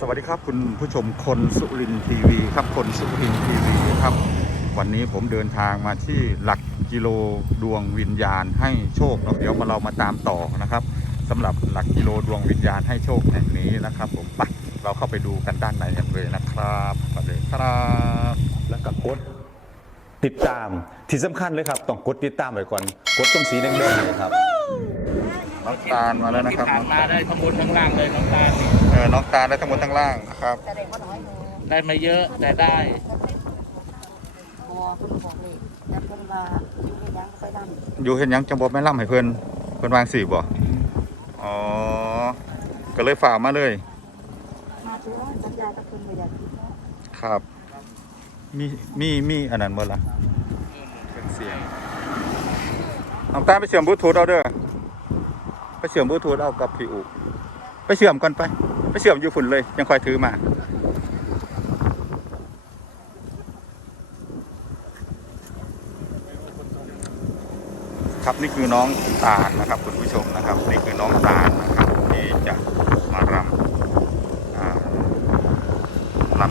สวัสดีครับคุณผู้ชมคนสุรินทีวีครับคนสุรินทีวีครับ วันนี้ผมเดินทางมาที่หลักกิโลดวงวิญญาณให้โชคเดี๋ยวมาเรามาตามต่อนะครับสำหรับหลักกิโลดวงวิญญาณให้โชคแห่งนี้นะครับ ผมไปเราเข้าไปดูกันด้านในกันเลยนะครับไปเลยครับแล้วก็กดติดตามที่สำคัญเลยครับ ต้องกดติดตามไว้ก่อนกดตรงสีแดงๆเลยครับ น้องตาลมาแล้วนะครับที่ผ่านมาได้ทั้งบนทั้งล่างเลยน้องตาลนี่เออน้องตาลได้ทั้งบนทั้งล่างนะครับแต่ได้บ่น้อยหนูได้มาเยอะแต่ได้พอเพิ่นบอกเลยแล้วเพิ่นว่าอยู่ในยังค่อยดำอยู่เห็นหยังจังบอกแม่ล่ำให้เพิ่นเพิ่นวางสีบ่อ๋อก็เลยฝ่ากมาเลย มาตัวสัญญากับเพิ่นบ่อยากคิดเนาะครับ มี มี มี อันนั้นหมดละเป็นเสียงน้องตาลไปเชื่อมบลูทูธเอาเด้อไป เชื่อมบลูทูธเอากับพี่อุไปเชื่อมก่อนไป ไปเชื่อมอยู่ฝุ่นเลย ยังคอยถือมา ครับนี่คือน้องตาลนะครับคุณผู้ชมนะครับ นี่คือน้องตาลนะครับที่จะมารำอ่าล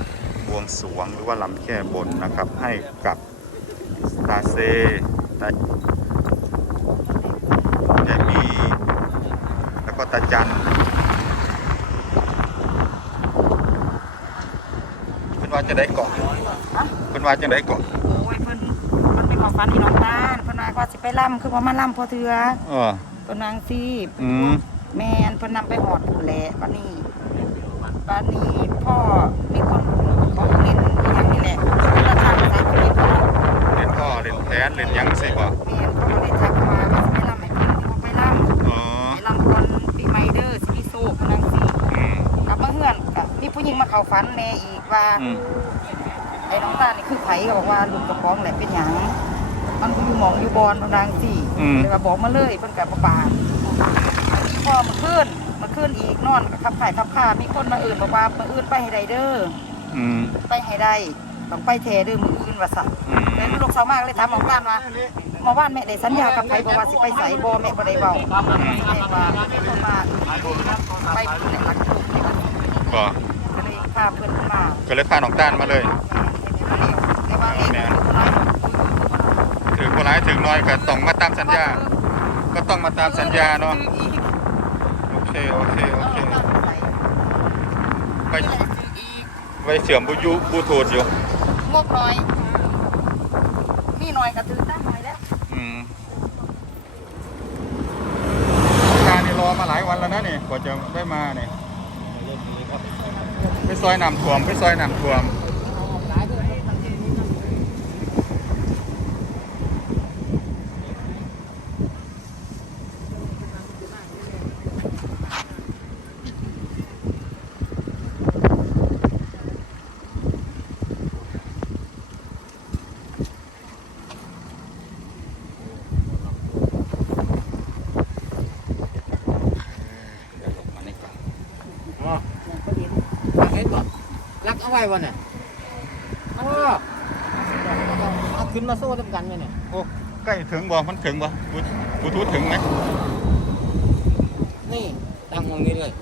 ำบวงสรวงหรือว่าลำแก้บนนะครับ ให้กับตาเซตายายมี ตาจันเป็นว่าจะได้เกาะเป็นว่าจะได้เกาะโอ้ยเพิ่นเพิ่นไปขอฝันที่น้องตาลเพิ่นว่าว่าสิไปล่ำคือว่ามาล่ำพอเถือเออ เพิ่นวาจั่งซี่อืม แม่นเพิ่นนำไปหอดพุ่นแหละบัดนี้บัดนี้พ่อมีคนเขาเล่นทางนี่แหละราชาภาษาเขมรเขาเล่นพ่อเล่นแทนเล่นหยังสิบ่ ผู้หญิงมาเข้าฝันแม่อีกว่าอืมไอ้น้องตาลนี่คือไผก็บอกว่าลูกกระป๋องแหละเป็นหยังมันก็อยู่หมองอยู่บอลพนางสี่อืม เลยว่าบอกมาเลยเพิ่นกับปาอันนี้พอมาขึ้นมาขึ้นอีกนอนกับขับข่ายขับข่ามีคนมาอื่นบอกว่ามาอื่นไปให้ได้เด้อ อืมไปให้ได้ต้องไปแทเด้อมืออื่นว่าสั่นอืมเลยลูกสาวมากเลยถามหมอบ้านว่าหมอบ้านแม่ได้สัญญากับไผบอกว่าสิไปใส่บ่แม่บ่ได้เว้าแม่ว่าต้องมาไปพุ่นแหละรักลูกนี่มันก็ ก็เลยพาเพิ่นมาก็เลยพาน้องตาลมาเลยแต่ว่าเลขน้อยถึงคนร้ายถึงน้อยก็ต้องมาตามสัญญา ก็ต้องมาตามสัญญาเนาะโอเคโอเคโอเคไปไปเสื่อมบูยูบลูทูธอยู่งบน้อยมีหน่อยก็ถือตั้งหน่อยแล้ว อืมการนี่รอมาหลายวันแล้วนะนี่กว่าจะได้มาเนี่ยไป ซอยน้ำท่วมไปซอยน้ำท่วม เดี๋ยวลงมานี่ก่อน อ๋อเห็ นบ่รักเอาไว้วันเนี่ยอ๋อเอาขึ้นมาโซ่ทำกันไหมเนี่ยโอ้ใกล้ถึงบ่มันถึงบ่บลูบลูทูธถึงไหมนี่ตั้งตรงนี้เลย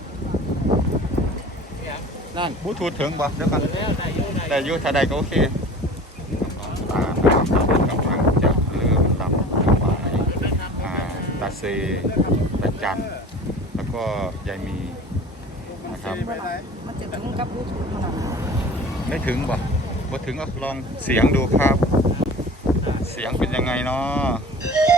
นั่นบลูทูธถึงบ่เดี๋ยวก่อนแล้วได้เยอะได้แต่อยุถ้าใดก็โอเคน้องตานะครับกำลังจะเริ่มลำถวายอ่าตาเซตาจันแล้วก็ยายมีนะครับมันจะถึง กับบลูทูธมันไม่ถึงบ่บ่ถึงก็ลองเสียงดูครับ เสียงเป็นยังไงเนาะ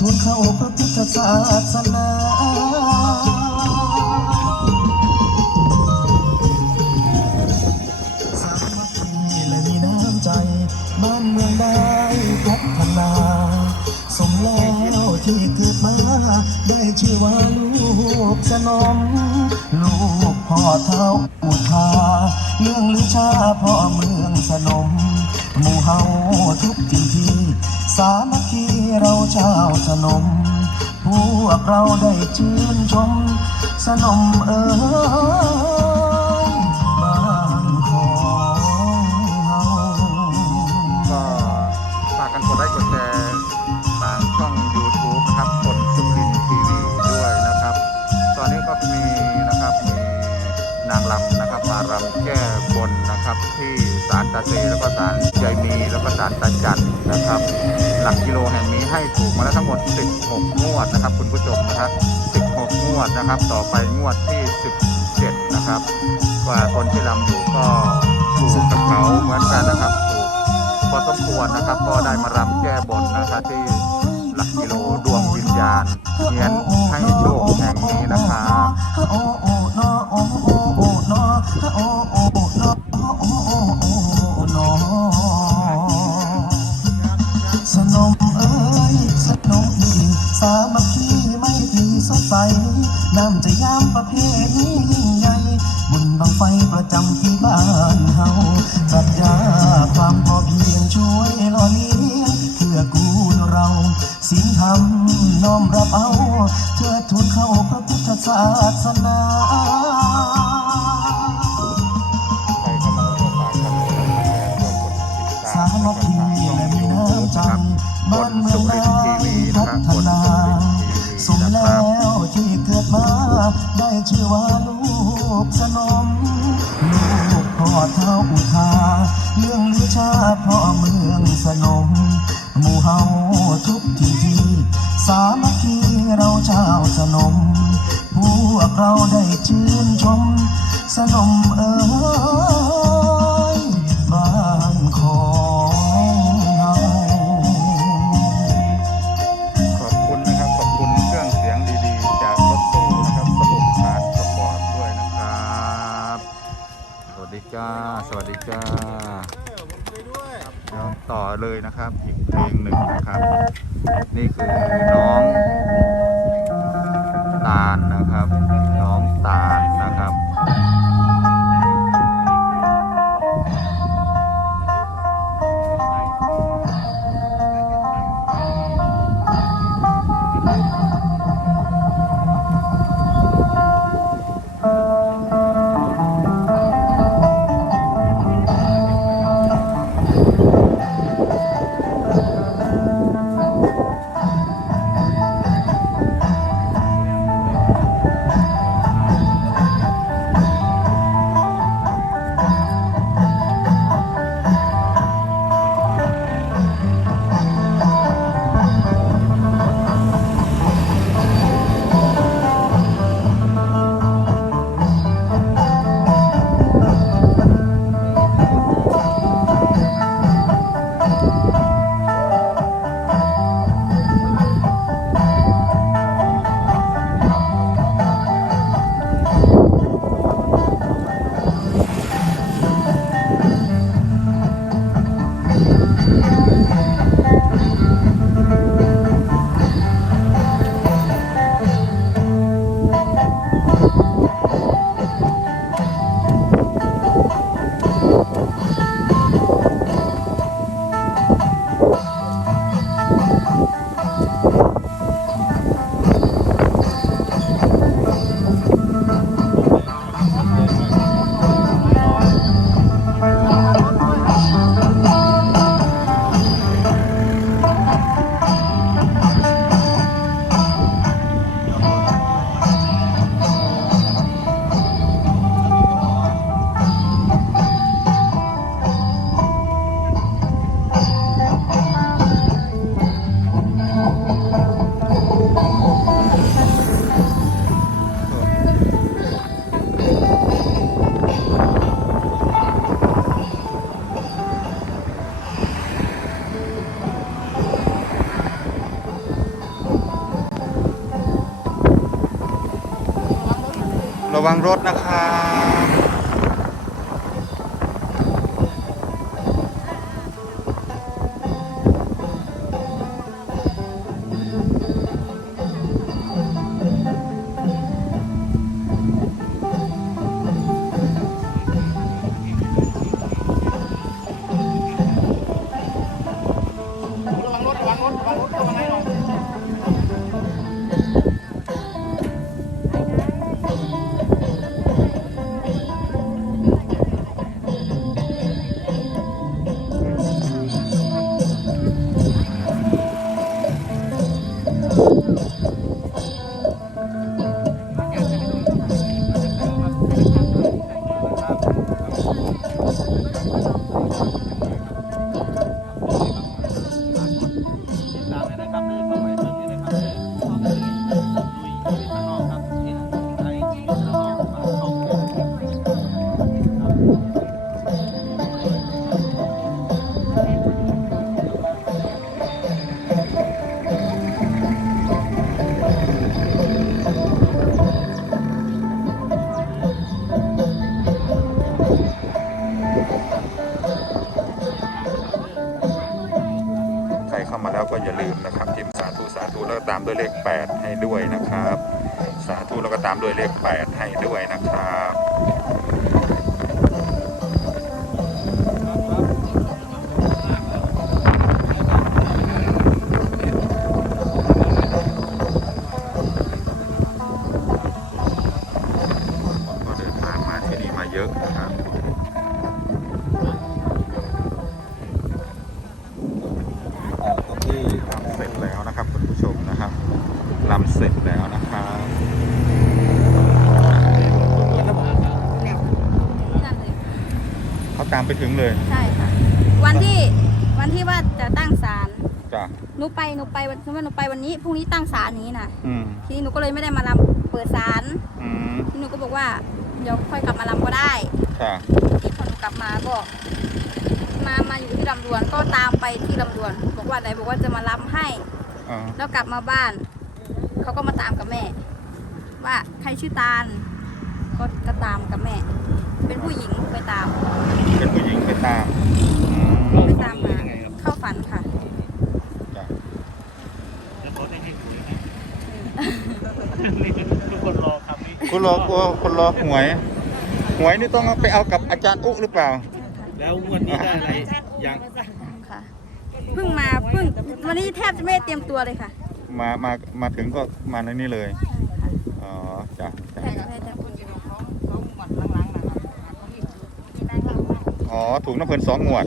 ทูลเข้าพระพุทธศาสนาสามัคคีและมีน้ำใจ บ้านเมืองได้พัฒนาสมแล้วที่เกิดมา ได้ชื่อว่าลูกสนม ลูกพ่อเท้าอุทาเรื่องลือชาพ่อเมืองสนม หมู่เฮาทุกทินทีสามัคคี ชาวสนม พวกเราได้ชื่นชม สนมเออ ที่ศาลตาเซแล้วก็ศาลยายมีแล้วก็ศาลตาจันนะครับ หลักกิโลแห่งนี้ให้ถูกมาแล้วทั้งหมด 16 งวดนะครับ คุณผู้ชมนะครับ16 งวดนะครับ ต่อไปงวดที่ 17 นะครับว่าคนที่รำอยู่ก็ถูกกับเขาเหมือนกันนะครับถูกพอสมควรนะครับ ก็ได้มารำแก้บนนะครับที่หลักกิโลดวงวิญญาณเฮียนให้โชคแห่งนี้นะครับ สามัคคีไม่มีสดใสน้ำจะยามประเพณียิ่งใหญ่ บุญบังไฟประจำที่บ้านเฮาปรัชญาความพอเพียงช่วยหล่อเลี้ยงเพื่อกูลเราสิ่งธรรมน้อมรับเอา เธอทูลเข้าพระพุทธศาสนา เท้าอุทาเรื่องลือชาพ่อเมืองสนมหมู่เฮาทุกที่ที่สามัคคีเราชาวสนม พวกเราได้ชื่นชม สนมเออ จ้า สวัสดีจ้าเดี๋ยวต่อเลยนะครับ อีกเพลงหนึ่งนะครับ นี่คือน้องตาลนะครับ น้องตาล ระวังรถนะครับาธุแล้วก็ตามด้วยเลข 8 ให้ด้วยนะครับ สาธุแล้วก็ตามด้วยเลข 8 ให้ด้วยนะครับำเสร็จแล้วนะครับนั่นเลยเขาตามไปถึงเลยใช่ค่ะ วันที่วันที่ว่าจะตั้งศาลจ้ะหนูไปหนูไปวันว่าหนูไปวันนี้พรุ่งนี้ตั้งศาลนี้นะอืมทีนี้หนูก็เลยไม่ได้มาลำเปิดศาลอืมทีนี้หนูก็บอกว่า เดี๋ยวค่อยกลับมาลำก็ได้จ้ะที่พอหนูกลับมาก็มามาอยู่ที่ลำดวนก็ตามไปที่ลำดวน บอกว่าไหนบอกว่าจะมาลำให้ อ่าแล้วกลับมาบ้าน เขาก็มาตามกับแม่ ว่าใครชื่อตาลก็ก็ตามกับแม่ เป็นผู้หญิงไปตาม เป็นผู้หญิงไปตามอืมไปตามมาเข้าฝันค่ะจ้ะคนรอครับนี่คุณรอโอ้คุณรอหวย หวยนี่ต้องเอาไปเอากับอาจารย์อุ๊หรือเปล่า แล้วงวดนี้ได้อะไรยังค่ะเพิ่งมาเพิ่งวันนี้แทบจะไม่ได้เตรียมตัวเลยค่ะ มามามาถึงก็มาในนี้เลยอ๋อจ้ะจ้ะแทบจะไม่ได้เตรียมตัวอ๋อถูกน้ำเพลินสองงวด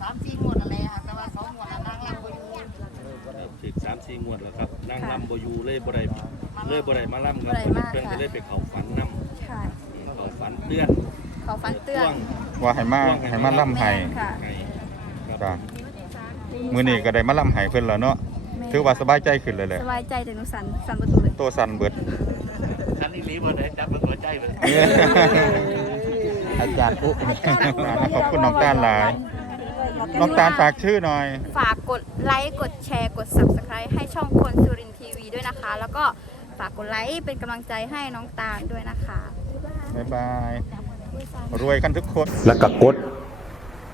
สามสี่งวดอะไรค่ะแต่ว่าสองงวดนางลำบ่อยู่ถึกสามสี่งวดแล้วครับนั่งลำบอยูเล่บ่ได้เล่บ่ได้มาล่ำครับเพื่อนก็เลยไปเขาฝันน้ใช่ำเขาฝันเตือนเขาฝันเตือนว่าให้มาให้มาล่ำไห้ค่ะให้ครับจ้ะ มือนี้ก็ได้มาล่ำไห้เพิ่นแล้วเนาะถือว่าสบายใจขึ้นเลยแหละสบายใจแต่หนูสั่นสั่นประตูเลยตัวสั่นเบิดคันนี้รีบเลยจับมันหัวใจเลยอาจารย์อุ๊ขอบคุณน้องตาลหลายน้องตาลฝากชื่อหน่อย ฝากกดไลค์กดแชร์กด subscribe ให้ช่องคนสุรินทีวีด้วยนะคะ แล้วก็ฝากกดไลค์เป็นกำลังใจให้น้องตาลด้วยนะคะบ๊ายบายรวยกันทุกคน แล้วก็กด